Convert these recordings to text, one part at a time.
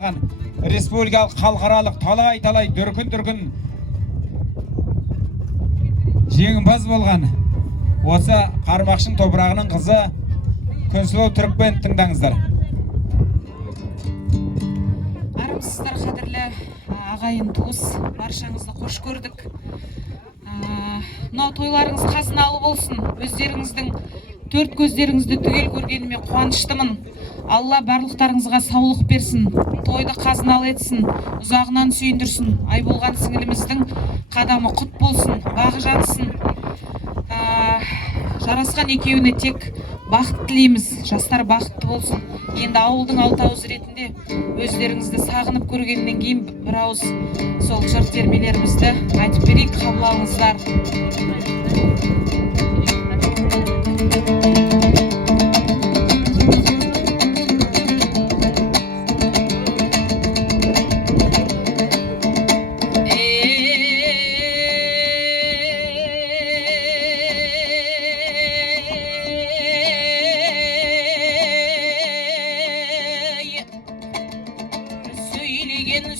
республикалық халықаралық талай дүркін жеңімпаз болған осы Қармақшың топырағының қызы Күнсұлу Түрікпен тыңдаңыздар. Армысыздар қадірлі ағайын туыс, баршаңызды қош көрдік. Мынау тойларыңыз қазыналы болсын. Өздеріңіздің төрт көздеріңізді түгел көргеніме қуаныштымын. Алла барлықтарыңызға саулық берсін, тойды қазыналы етсін, ұзағынан сүйіндірсін. Айболған сіңіліміздің қадамы құт болсын, бағы жансын. Жарасқан екеуіне тек бақыт тілейміз, жастар бақытты болсын. Енді ауылдың алтауыз ретінде өздеріңізді сағынып көргеннен кейін бір ауыз сол жыр термелерімізді айтып берейік, қабыл алыңыздар.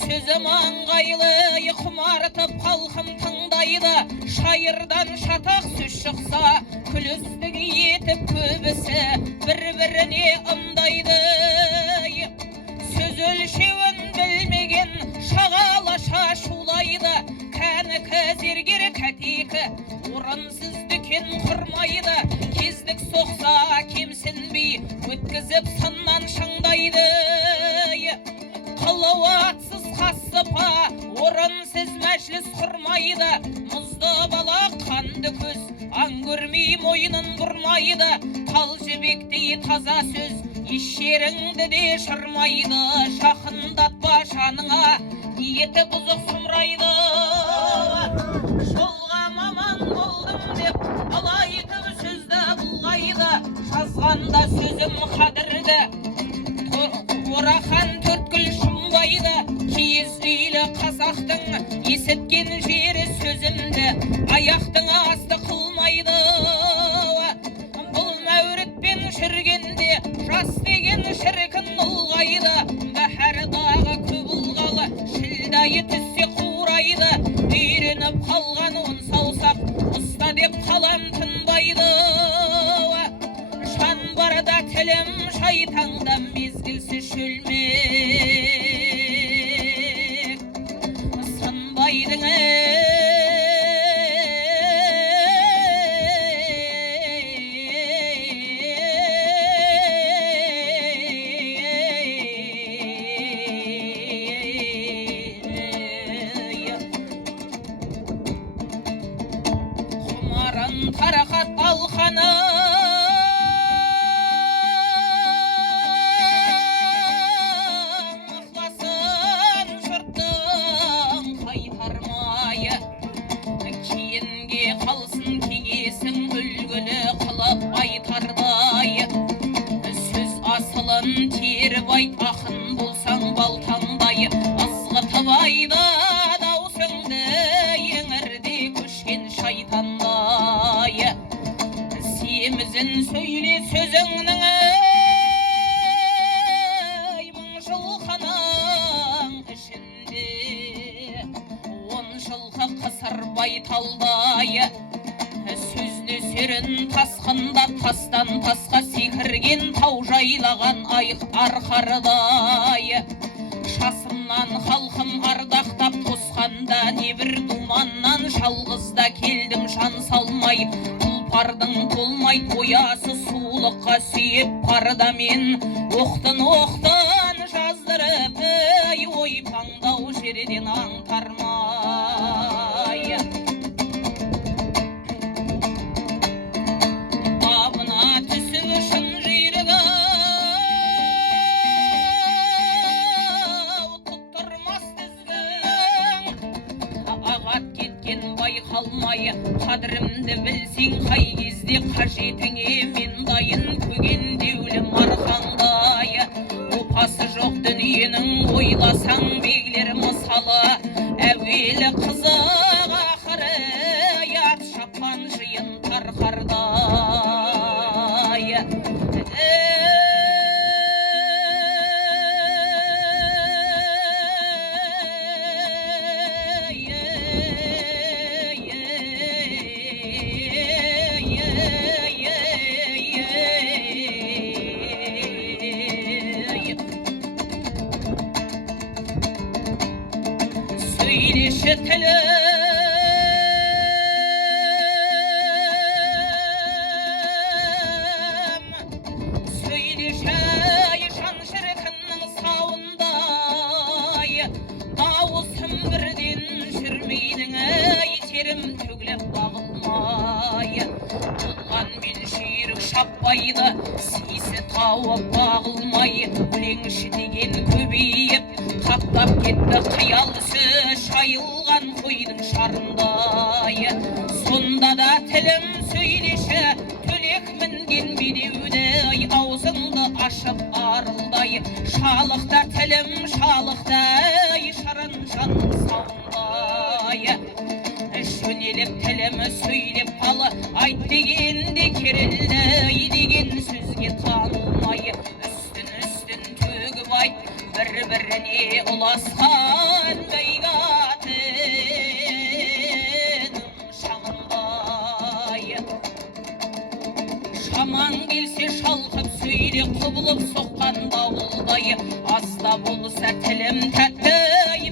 Сөзім аңғайлы, құмартып халқым тыңдайды. Шайырдан шатақ сөз шықса, күлістік етіп көбісі бір-біріне ымдайды. Сөз өлшеуін білмеген шағала шашулайды. Кәнікі зергер кәтекі орынсыз дүкен құрмайды. Кездік соқса кемсінбей өткізіп сыннан шыңдайды. Қалауатсыз қасыпа орынсыз мәжіліс құрмайды. Мұзды бала қанды көз аң көрмей мойнын бұрмайды. Тал жібектей таза сөз ешеріңді де шырмайды. Жақындатпа жаныңа ниеті бұзық сұмырайды. Жолға маман болдым деп алайтып сөзді бұлғайды. Жазғанда сөзім қадірді орахан төрткіл шымбайды. Киіз үйлі қазақтың есіткен жері сөзімді аяқтың асты қылмайды. Бұл мәуретпен жүргенде жас деген шіркін ұлғайды. Бәхардағы көп ұлғалы шілдайы түссе қурайды. Үйреніп қалған он саусақ ұста деп қалам тынбайды. Жан барда тілім шайтанда мезгілсіз шөлмек сынбайдың құмарын қарақат алқаны теріп айт ақын болсаң балтаңдай ызғытып айда даусыңды еңірде көшкен шайтандай семізін сөйле сөзіңнің мың жылқының ішінде он жылқы қысыр байталдай сөз нөсерін тасқында тастан тасқа секірген тау жайлаған айық арқардай шасымнан халқым ардақтап қосқанда небір думаннан жалғызда келдім жан салмай тұлпардың толмай тоясы суылыққа сүйеп пардамен оқтын жаздырып ойпаңдау жерден аңтармай қалмай қадірімді білсең қай кезде қажетіңе мен дайын көгендеулі марқаңдай опасы жоқ дүниенің ойласаң бейлер мысалы әуелі қызық ақыры ят шапқан жиын тарқардай сөйлеші тілім сөйлеші жан шіркіннің сауындай дауысым бірден жүрмейдің терім төгіліп бағылмай тұлған мен жүйрік шаппайды сисі тауып бағылмай өлеңші деген көбейіп қаптап кетті қиял сөз шайылған қойдың шарындай сонда да тілім сөйлеші төлек мінген бедеуді аузыңды ашып арылдай шалықта тілім шалықтай шарын жаның сауындай жөнеліп тілімі сөйлеп қалы айт дегенде керілді деген сөзге танылмай үстін төгіп айт бір-біріне ұласқан бәйгатының шамындай шаман келсе шалқып сөйле құбылып соққан дауылдай аста болса тілім тәтті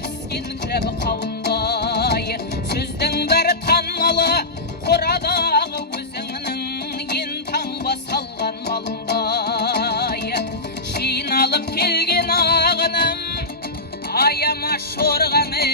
піскен күләбі қауындай сөздің бәрі танмалы қорадағы өзіңнің ен таңба салған малындай жиналып келген ағыным аяма шорғаны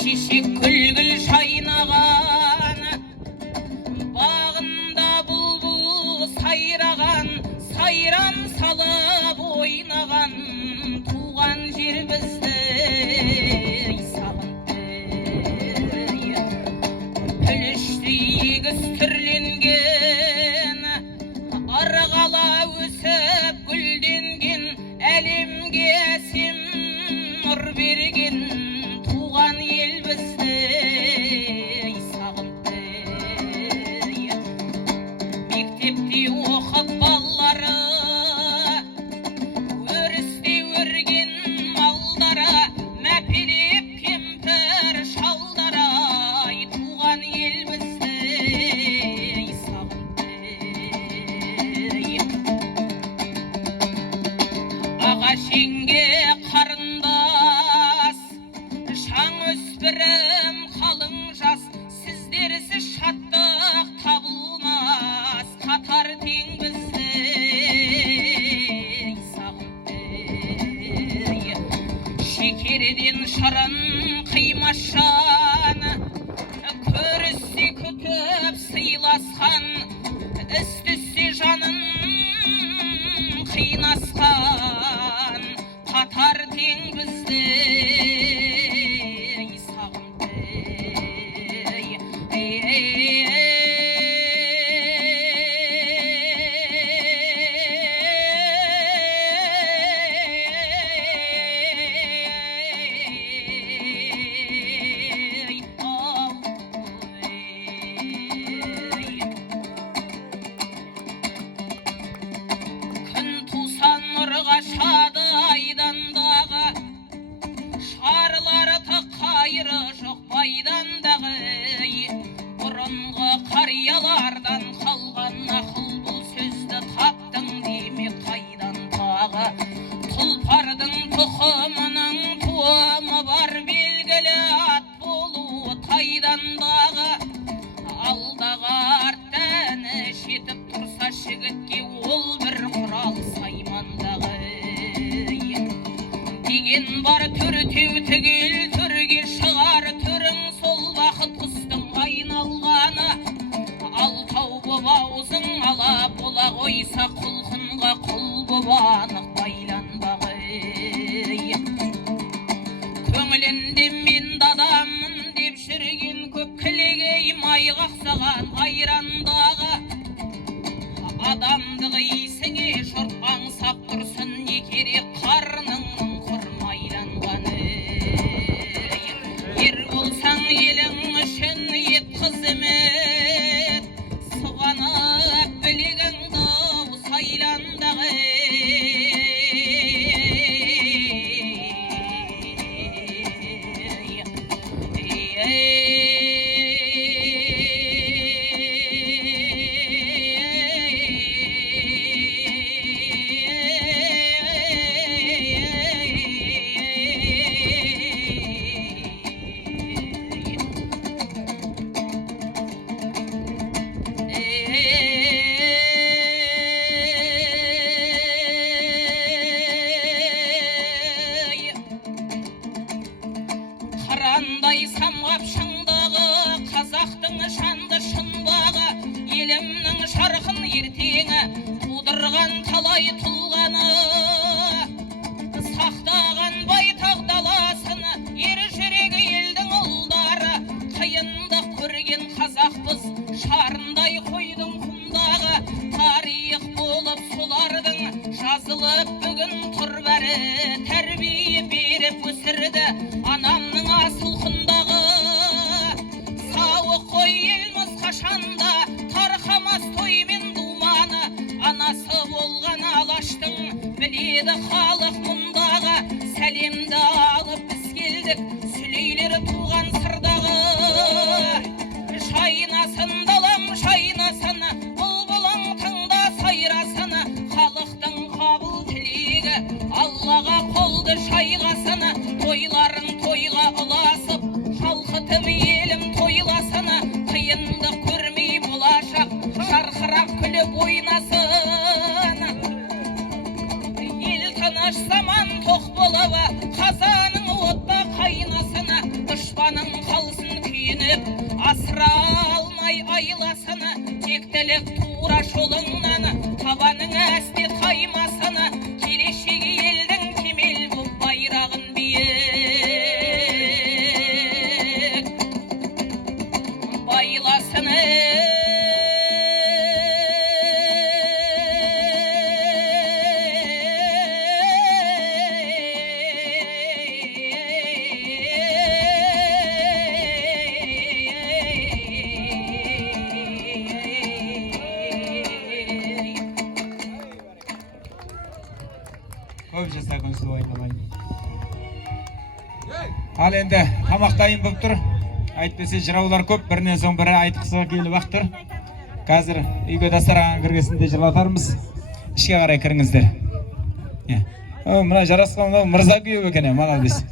шешек күлгіл шайнаған бағында бұлбұл сайраған сайран салып ойнаған туған жер бізді сағынды пүліштей егіз түрленген арғала өсіп гүлденген әлемге әсем нұр берген туған ел бізді сағынды мектепте оқып балалары өрісте өрген малдары мәпелеп кемпір шалдары туған ел бізді сағынды ағаш жеңге қарындас шаң өспірім қалың жас сіздерсіз шаттық табылмас қатар тең бізді сағынды шекерден шырын қимашан көріссе күтіп сыйласқан іс түссе жанын қинасқан қатар тең бізді шады айдандағы шарлары қайыры жоқ байдандағы бұрынғы қариялардан қалған ақыл бұл сөзді таптың деме қайдан тағы тұлпардың тұқымының туымы бар белгілі ат болуы тайдандағы алдағы арттаны шетіп тұрса жігітке ол бір құрал саймандағы деген бар төртеу түгел төрге шығар түрің сол бақыт құстың айналғаны алтау боп аузың ала бола қойса құлқынға құл боп анық байланбағы көңілінде мен дадамын деп жүрген көп кілегей май қақсаған айрандағы адамдық исіңе жұрт аңсап тұрсын не керек қарныңның құрмайланғаны ер болсаң елің үшін ет қызымын талай тұлғаны, сақтаған байтақ даласын ер жүрегі елдің ұлдары. Қиындық көрген қазақпыз шарындай қойдың құмдағы, тарих болып солардың жазылып бүгін тұр бәрі. Тәрбие беріп өсірді анамның асыл құндағы, сауық қой елміз қашанда тарқамас той мен думаны. Анасы болған алаштың біледі халық мұндағы, сәлемді алып біз келдік сүлейлер туған сырдағы. Шайнасын далам шайнасын, бұлбұлың тыңда сайрасын, халықтың қабыл тілегі Аллаға қолды шайғасын. Тойларың тойға ұласып шалқытып елім тойласын, қиындық көрмей болашақ жарқырап күліп ойнасын. Ел тыныш заман тоқ болып қазаның отта қайнасын, дұшпаның қалсын күйініп асыра алмай айласын. Тектілік тура жолыңнан табаның әсте таймасын, келешегі елдің кемел боп байрағын биік байласын. Көп жаса Күнсұлу айналайын. Ал енді тамақтайын болып тұр. Айтпесе жыраулар көп, бірінен соң бірі айтқысы келіп ақ тұр. Қазір үйге дастархан кіргесінде жырлатармыз. Ішке қарай кіріңіздер. Мына жарасқан мырза күйеу екен, маған біз.